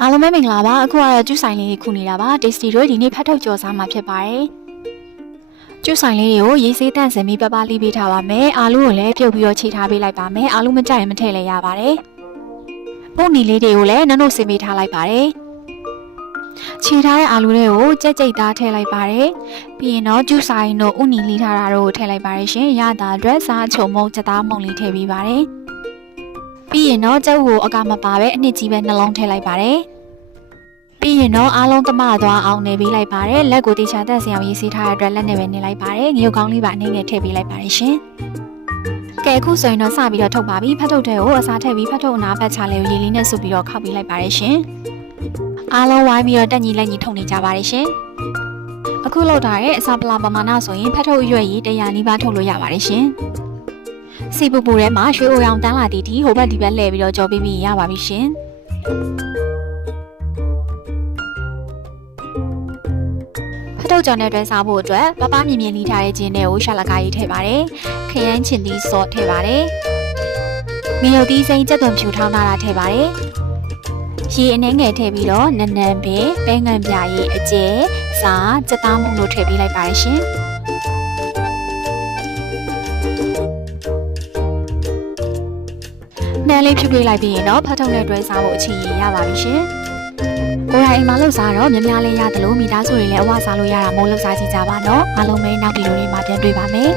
အားလုံးပဲမင်္ဂလာပါအခုကတော့ကျူးဆိုင်လေးခုနေတာပါတေးစတီတို့ဒီနေ့ဖတ်ထုတ်ကြော်စားမှာဖြစ်ပါတယ်ကျူးဆိုင်လေးတွေကိုရေးစေးတန့်စင်ပြီးပပလေးပေးထားပါမယ်အာလူကိုလည်းပြုတ်ပြီးတော့ခြေထားပေးလိုက်ပါမယ်အာလူမကြိုက်ရင်မထည့်လည်းရပါတယ်ပုံနီလေးတွေကိုလည်းနုံနုံစင်ပေးထားလိုက်ပါတယ်ခြေထားတဲ့အာလူတွေကိုကြက်ကြိတ်သားထည့်လိုက်ပါတယ်ပြီးရင်တော့ကျူးဆိုင်တို့ဥနီလေးထားတာတို့ကိုထည့်လိုက်ပါတယ်ရှင်ရတာအတွက်စားချုံမုံစသားမုံလေးထည့်ပေးပါတယ်ပြီးရင်တော့ကျုပ်ကိုအကမပါပဲအနှစ်ကြီးပဲနှလုံးထည့်လိုက်ပါတယ်ပြီးရင်တော့အားလုံးသမသွားအောင်နေပေးလိုက်ပါတယ်လက်ကိုတေချာတက်စင်အောင်ရေးစီးထားတဲ့အတွက်လက်နဲ့ပဲနေလိုက်ပါတယ်ငရုတ်ကောင်းလေးပါအနေငယ်ထည့်ပေးလိုက်ပါတယ်ရှင်ကဲအခုဆိုရင်တော့စပြီးတော့ထုတ်ပါပြီဖတ်ထုတ်တဲ့ကိုအစားထည့်ပြီးဖတ်ထုတ်အနာပတ်ချလေးကိုရေလေးနဲ့စုပ်ပြီးတော့ခောက်ပေးလိုက်ပါတယ်ရှင်အားလုံးဝိုင်းပြီးတော့တက်ညီလက်ညီထုတ်နေကြပါတယ်ရှင်အခုလောက်ထားတဲ့အစာပလာပမာဏဆိုရင်ဖတ်ထုတ်အရွက်ကြီး100နီးပါးထုတ်လို့ရပါတယ်ရှင်စီပူပူထဲမှာရွှေအိုရောင်တန်းလာတီဟိုဘက်ဒီဘက်လှည့်ပြီးတော့ကြော်ပြီးရပါပြီရှင်ဖတ်ထုတ်ကြော်နဲ့တွဲစားဖို့အတွက်ပပမြင်မြင်လေးထားတဲ့ဂျင်းတွေကိုရှာလကားရေးထည့်ပါတယ်ခရမ်းချင်သီးဆော့ထည့်ပါတယ်ငရုတ်သီးစိမ်းကြက်သွန်ဖြူထောင်းထားတာထည့်ပါတယ်ရေအနှဲငယ်ထည့်ပြီးတော့နန်းနန်းပဲပဲငံပြာရည်အကျဲစားစက်သားမုံတို့ထည့်ပေးလိုက်ပါတယ်ရှင်နှမ်းလေးဖြူပေးလိုက်ပြီးရင်တော့ဖတ်ထုတ်နဲ့တွဲစားဖို့အချိန်ရပါပြီရှင်ကိုယ်တိုင်အိမ်မှာလှုပ်စားတော့များလေးရတယ်လို့မိသားစုတွေလည်းအဝစားလို့ရတာမို့လှုပ်စားကြည့်ကြပါတော့အားလုံးပဲနောက်ဗီဒီယိုလေးမှာပြန်တွေ့ပါမယ်